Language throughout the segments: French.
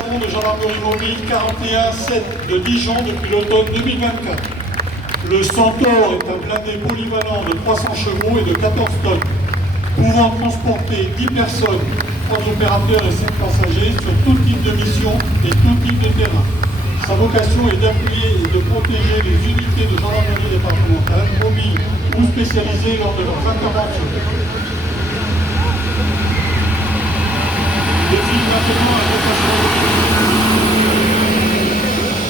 l'escadron de gendarmerie mobile 41-7 de Dijon depuis l'automne 2024. Le Centaure est un blindé polyvalent de 300 chevaux et de 14 tonnes, pouvant transporter 10 personnes, 3 opérateurs et 5 passagers sur tout type de mission et tout type de terrain. Sa vocation est d'appuyer et de protéger les unités de gendarmerie départementale, mobiles ou spécialisées lors de leurs interventions. Défile maintenant la vocation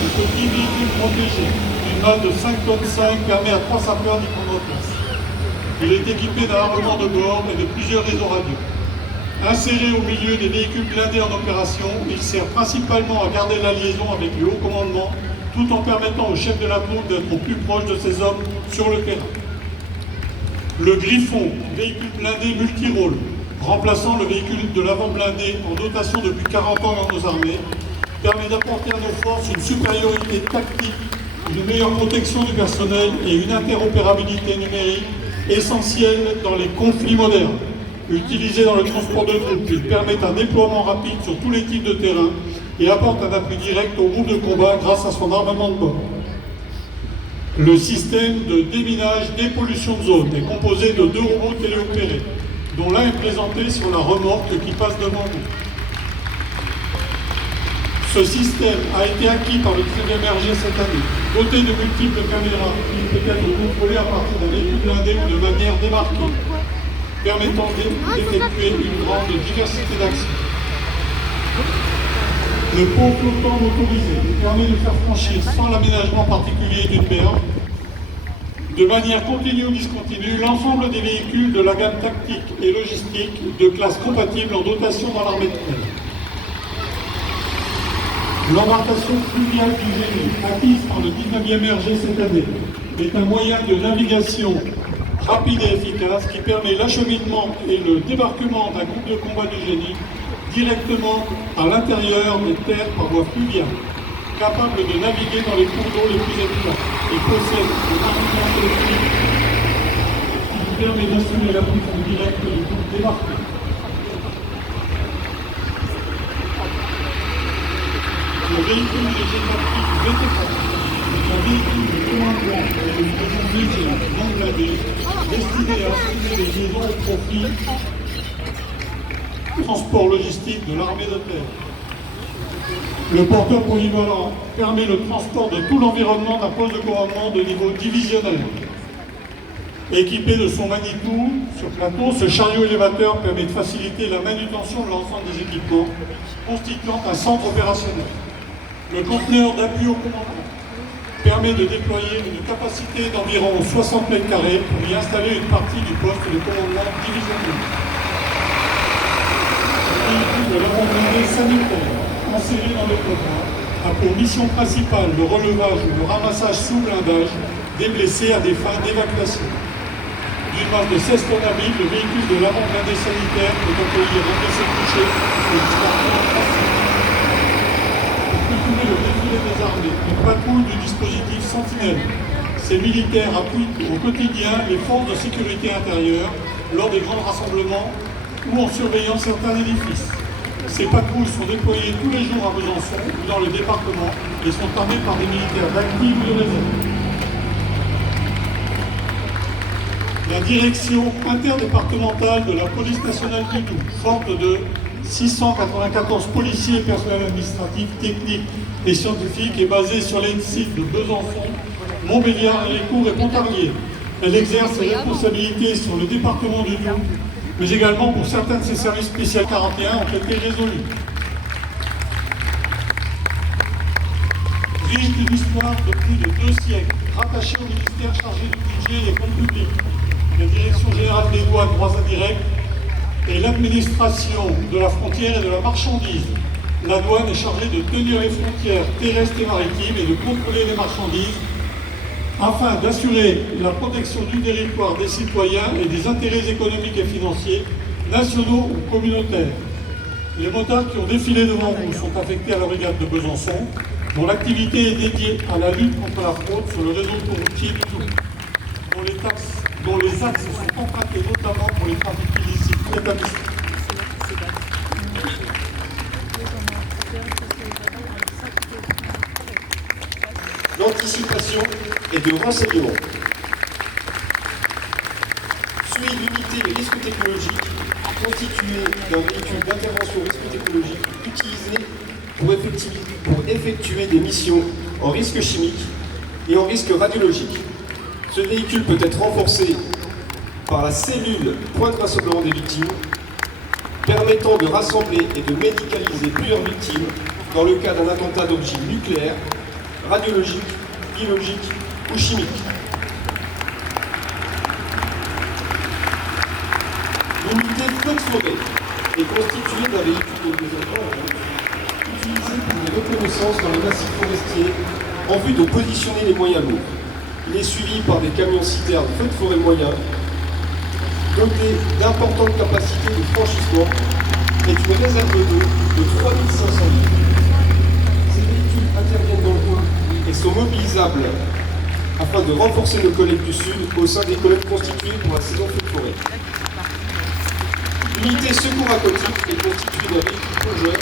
de petit véhicule protégé. Une masse de 5 tonnes 5 permet à 3 sapeurs d'y prendre place. Il est équipé d'un armement de bord et de plusieurs réseaux radio. Inséré au milieu des véhicules blindés en opération, il sert principalement à garder la liaison avec le haut commandement, tout en permettant au chef de la troupe d'être au plus proche de ses hommes sur le terrain. Le Griffon, véhicule blindé multirôle, remplaçant le véhicule de l'avant blindé en dotation depuis 40 ans dans nos armées, permet d'apporter à nos forces une supériorité tactique, une meilleure protection du personnel et une interopérabilité numérique essentielle dans les conflits modernes. Utilisé dans le transport de troupes, il permet un déploiement rapide sur tous les types de terrain et apporte un appui direct au groupe de combat grâce à son armement de bord. Le système de déminage dépollution de zone est composé de 2 robots téléopérés, dont l'un est présenté sur la remorque qui passe devant nous. Ce système a été acquis par le 13e RG cette année. Doté de multiples caméras, il peut être contrôlé à partir d'un véhicule blindé ou de manière démarquée, permettant d'effectuer une grande diversité d'actions. Le pont flottant motorisé permet de faire franchir sans l'aménagement particulier d'une berge, de manière continue ou discontinue, l'ensemble des véhicules de la gamme tactique et logistique de classe compatible en dotation dans l'armée de terre. L'embarcation fluviale du génie, acquise par le 19e RG cette année, est un moyen de navigation rapide et efficace qui permet l'acheminement et le débarquement d'un groupe de combat du génie directement à l'intérieur des terres par voie fluviale, capable de naviguer dans les cours d'eau les plus étroits et possède un armement téléphonique qui permet d'assurer la prise en direct du groupe débarqué. Le véhicule léger tactique VT4 est un véhicule de commandement et de liaison légère non blindée destiné à assurer les liaisons au profit du transport logistique de l'armée de terre. Le porteur polyvalent permet le transport de tout l'environnement d'un poste de commandement de niveau divisionnaire. Équipé de son Manitou sur plateau, ce chariot élévateur permet de faciliter la manutention de l'ensemble des équipements, constituant un centre opérationnel. Le conteneur d'appui au commandement permet de déployer une capacité d'environ 60 mètres carrés pour y installer une partie du poste de commandement divisionnaire. Le véhicule de l'avant-blindé sanitaire, inséré dans le programme, a pour mission principale le relevage ou le ramassage sous blindage des blessés à des fins d'évacuation. D'une masse de 16 tonnes à vide, le véhicule de l'avant-blindé sanitaire peut accueillir un blessé touché et disparate en tracé. Le défilé des armées, une patrouille du dispositif Sentinelle. Ces militaires appuient au quotidien les forces de sécurité intérieure lors des grands rassemblements ou en surveillant certains édifices. Ces patrouilles sont déployées tous les jours à Besançon ou dans le département et sont armées par des militaires d'active ou de réserve. La direction interdépartementale de la police nationale du Doubs, forte de 694 policiers et personnels administratifs, techniques et scientifiques, est basée sur les sites de Besançon, Montbéliard, Héricourt et Pontarlier. Elle exerce ses responsabilités sur le département du Doubs, mais également pour certains de ses services spéciaux 41 ont été résolus. Riche d'une histoire de plus de 2 siècles, rattachée au ministère chargé du budget et des comptes publics, la Direction générale des douanes, droits indirects, et l'administration de la frontière et de la marchandise. La douane est chargée de tenir les frontières terrestres et maritimes et de contrôler les marchandises afin d'assurer la protection du territoire des citoyens et des intérêts économiques et financiers, nationaux ou communautaires. Les motards qui ont défilé devant vous sont affectés à la brigade de Besançon, dont l'activité est dédiée à la lutte contre la fraude sur le réseau routier du Doubs, dont les axes sont empruntés notamment pour les trafics illicites établissements. d'anticipation et de renseignement. Suit l'unité de risque technologique, constituée d'un véhicule d'intervention risque technologique utilisé pour effectuer des missions en risque chimique et en risque radiologique. Ce véhicule peut être renforcé par la cellule point de rassemblement des victimes, permettant de rassembler et de médicaliser plusieurs victimes dans le cas d'un attentat d'origine nucléaire, radiologique, biologique ou chimique. L'unité feu de forêt est constituée d'un véhicule de liaison en route, utilisé pour les reconnaissances dans les massifs forestiers en vue de positionner les moyens lourds. Il est suivi par des camions-citernes feu de forêt moyens, dotés d'importantes capacités de franchissement et d'une réserve d'eau de 3500 litres. Ces véhicules interviennent dans le eau et sont mobilisables afin de renforcer nos collègues du Sud au sein des colonnes constituées pour la saison feu de forêt. L'unité secours aquatique est constituée d'un véhicule plongeur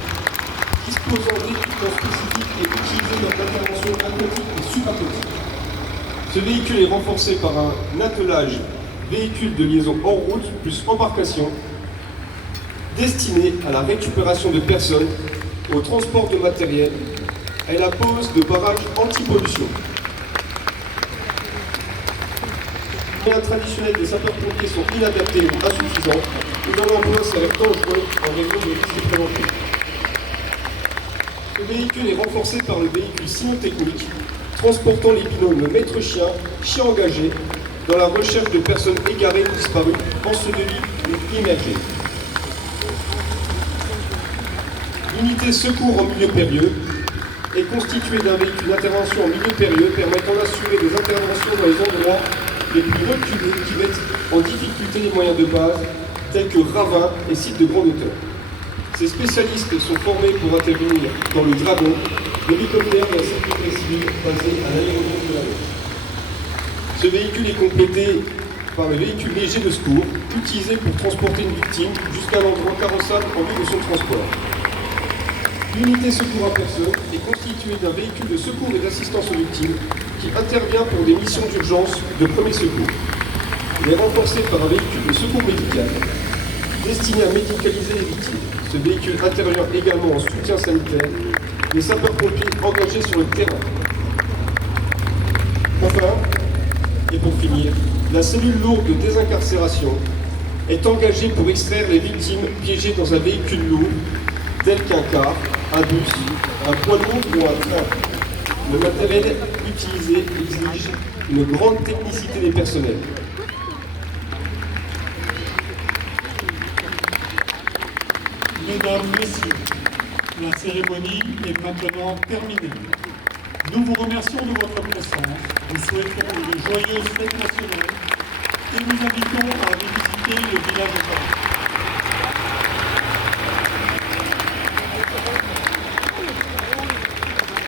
disposant d'équipements spécifiques et utilisé dans l'intervention aquatique et subaquatique. Ce véhicule est renforcé par un attelage véhicule de liaison hors route plus embarcation destiné à la récupération de personnes, au transport de matériel et la pose de barrages anti-pollution. Les moyens traditionnels des sapeurs-pompiers sont inadaptés ou insuffisants ou dans l'emploi s'avère dangereux en raison de risques préventifs. Ce véhicule est renforcé par le véhicule cynotechnique transportant les binômes maître-chien, chien engagé dans la recherche de personnes égarées ou disparues, ensevelies ou immergées. L'unité secours en milieu périlleux est constituée d'un véhicule d'intervention en milieu périlleux permettant d'assurer des interventions dans les endroits les plus reculés qui mettent en difficulté les moyens de base, tels que ravins et sites de grande hauteur. Ces spécialistes sont formés pour intervenir dans le Dragon, l'hélicoptère de la sécurité civile basé à l'aérodrome de la Loire. Ce véhicule est complété par le véhicule léger de secours, utilisé pour transporter une victime jusqu'à l'endroit carrossable en vue de son transport. L'unité secours à personne est constituée d'un véhicule de secours et d'assistance aux victimes qui intervient pour des missions d'urgence de premier secours. Il est renforcé par un véhicule de secours médical destiné à médicaliser les victimes. Ce véhicule intervient également en soutien sanitaire des sapeurs-pompiers engagés sur le terrain. Enfin, et pour finir, la cellule lourde de désincarcération est engagée pour extraire les victimes piégées dans un véhicule lourd, tel qu'un car, un bus, un poids lourd ou un train. Le matériel utilisé exige une grande technicité des personnels. Mesdames, Messieurs, la cérémonie est maintenant terminée. Nous vous remercions de votre présence, vous souhaitons une joyeuse fête nationale et nous invitons à visiter le village de Paris.